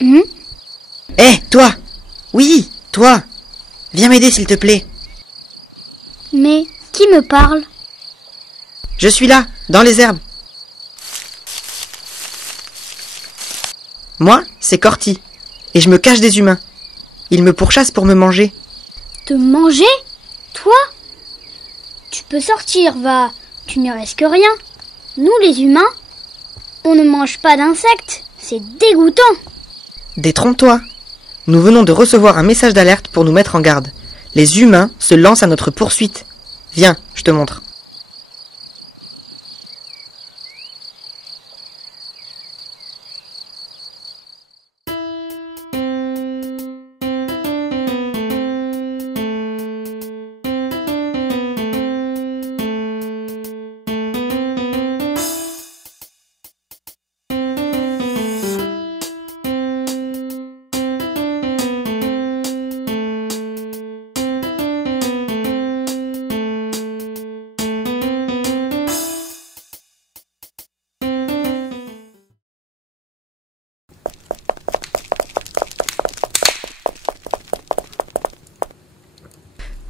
Hé, toi! Oui, toi! Viens m'aider s'il te plaît. Mais qui me parle? Je suis là, dans les herbes. Moi, c'est Corty, et je me cache des humains. Ils me pourchassent pour me manger. Te manger? Toi? Tu peux sortir, va. Tu ne risques rien. Nous, les humains, on ne mange pas d'insectes. C'est dégoûtant. Détrompe-toi. Nous venons de recevoir un message d'alerte pour nous mettre en garde. Les humains se lancent à notre poursuite. Viens, je te montre.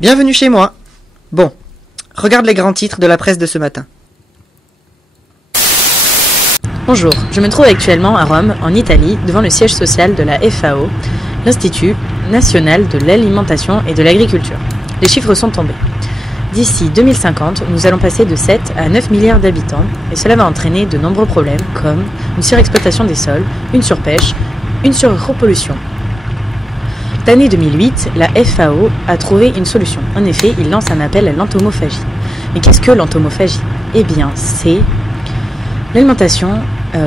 Bienvenue chez moi. Bon, regarde les grands titres de la presse de ce matin. Bonjour, je me trouve actuellement à Rome, en Italie, devant le siège social de la FAO, l'Institut national de l'alimentation et de l'agriculture. Les chiffres sont tombés. D'ici 2050, nous allons passer de 7 à 9 milliards d'habitants, et cela va entraîner de nombreux problèmes comme une surexploitation des sols, une surpêche, une surpollution. L'année 2008, la FAO a trouvé une solution. En effet, il lance un appel à l'entomophagie. Mais qu'est-ce que l'entomophagie? Eh bien, c'est l'alimentation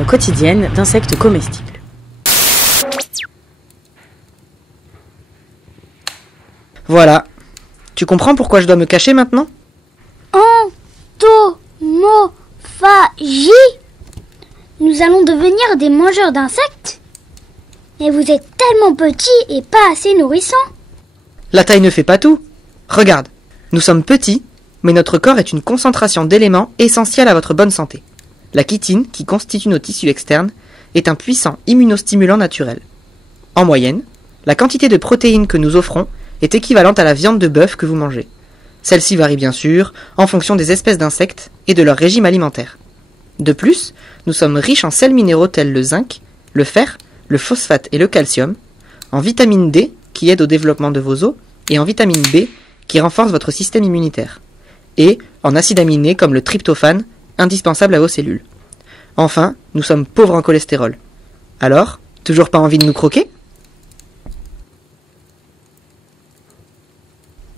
quotidienne d'insectes comestibles. Voilà. Tu comprends pourquoi je dois me cacher maintenant? Entomophagie? Nous allons devenir des mangeurs d'insectes? Mais vous êtes tellement petit et pas assez nourrissant. La taille ne fait pas tout. Regarde, nous sommes petits, mais notre corps est une concentration d'éléments essentiels à votre bonne santé. La chitine, qui constitue nos tissus externes, est un puissant immunostimulant naturel. En moyenne, la quantité de protéines que nous offrons est équivalente à la viande de bœuf que vous mangez. Celle-ci varie bien sûr en fonction des espèces d'insectes et de leur régime alimentaire. De plus, nous sommes riches en sels minéraux tels le zinc, le fer, le phosphate et le calcium, en vitamine D qui aide au développement de vos os et en vitamine B qui renforce votre système immunitaire, et en acides aminés comme le tryptophane, indispensable à vos cellules. Enfin, nous sommes pauvres en cholestérol. Alors, toujours pas envie de nous croquer?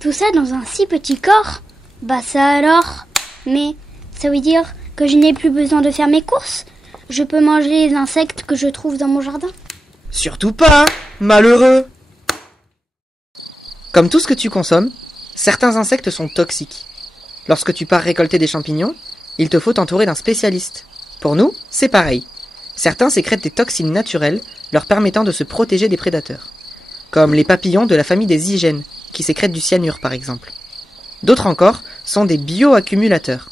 Tout ça dans un si petit corps? Bah ça alors. Mais ça veut dire que je n'ai plus besoin de faire mes courses? Je peux manger les insectes que je trouve dans mon jardin? Surtout pas, malheureux! Comme tout ce que tu consommes, certains insectes sont toxiques. Lorsque tu pars récolter des champignons, il te faut t'entourer d'un spécialiste. Pour nous, c'est pareil. Certains sécrètent des toxines naturelles leur permettant de se protéger des prédateurs. Comme les papillons de la famille des zygènes, qui sécrètent du cyanure par exemple. D'autres encore sont des bioaccumulateurs.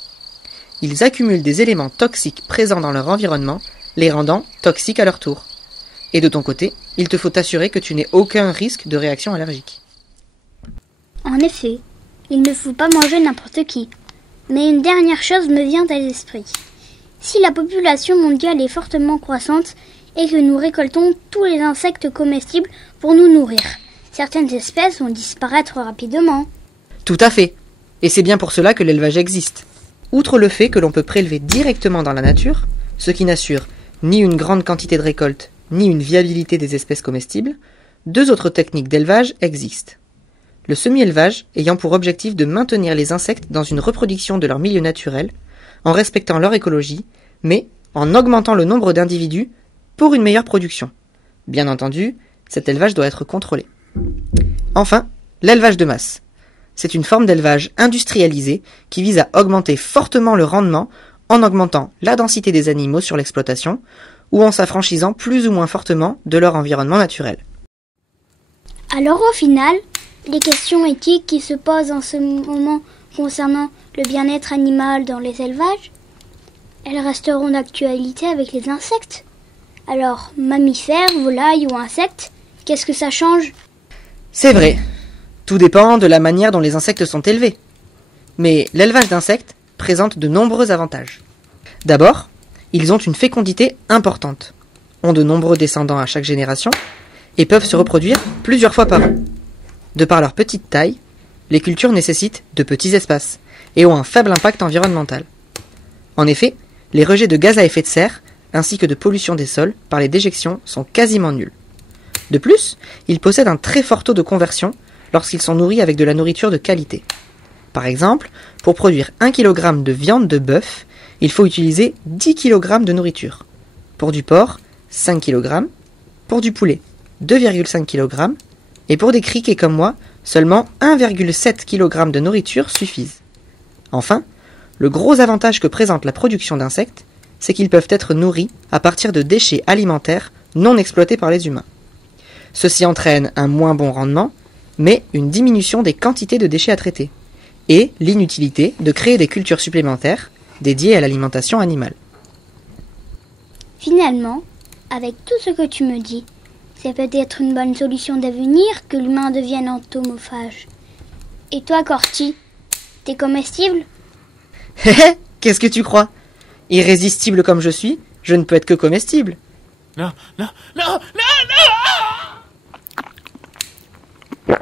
Ils accumulent des éléments toxiques présents dans leur environnement, les rendant toxiques à leur tour. Et de ton côté, il te faut t'assurer que tu n'aies aucun risque de réaction allergique. En effet, il ne faut pas manger n'importe qui. Mais une dernière chose me vient à l'esprit. Si la population mondiale est fortement croissante et que nous récoltons tous les insectes comestibles pour nous nourrir, certaines espèces vont disparaître rapidement. Tout à fait. Et c'est bien pour cela que l'élevage existe. Outre le fait que l'on peut prélever directement dans la nature, ce qui n'assure ni une grande quantité de récolte, ni une viabilité des espèces comestibles, deux autres techniques d'élevage existent. Le semi-élevage ayant pour objectif de maintenir les insectes dans une reproduction de leur milieu naturel, en respectant leur écologie, mais en augmentant le nombre d'individus pour une meilleure production. Bien entendu, cet élevage doit être contrôlé. Enfin, l'élevage de masse. C'est une forme d'élevage industrialisé qui vise à augmenter fortement le rendement en augmentant la densité des animaux sur l'exploitation ou en s'affranchissant plus ou moins fortement de leur environnement naturel. Alors au final, les questions éthiques qui se posent en ce moment concernant le bien-être animal dans les élevages, elles resteront d'actualité avec les insectes. Alors, mammifères, volailles ou insectes, qu'est-ce que ça change? C'est vrai. Tout dépend de la manière dont les insectes sont élevés. Mais l'élevage d'insectes présente de nombreux avantages. D'abord, ils ont une fécondité importante, ont de nombreux descendants à chaque génération et peuvent se reproduire plusieurs fois par an. De par leur petite taille, les cultures nécessitent de petits espaces et ont un faible impact environnemental. En effet, les rejets de gaz à effet de serre ainsi que de pollution des sols par les déjections sont quasiment nuls. De plus, ils possèdent un très fort taux de conversion lorsqu'ils sont nourris avec de la nourriture de qualité. Par exemple, pour produire 1 kg de viande de bœuf, il faut utiliser 10 kg de nourriture. Pour du porc, 5 kg. Pour du poulet, 2,5 kg. Et pour des criquets comme moi, seulement 1,7 kg de nourriture suffisent. Enfin, le gros avantage que présente la production d'insectes, c'est qu'ils peuvent être nourris à partir de déchets alimentaires non exploités par les humains. Ceci entraîne un moins bon rendement, mais une diminution des quantités de déchets à traiter, et l'inutilité de créer des cultures supplémentaires dédiées à l'alimentation animale. Finalement, avec tout ce que tu me dis, c'est peut-être une bonne solution d'avenir que l'humain devienne entomophage. Et toi, Corti, t'es comestible? Hé hé, qu'est-ce que tu crois? Irrésistible comme je suis, je ne peux être que comestible. Non, non, non, non, non.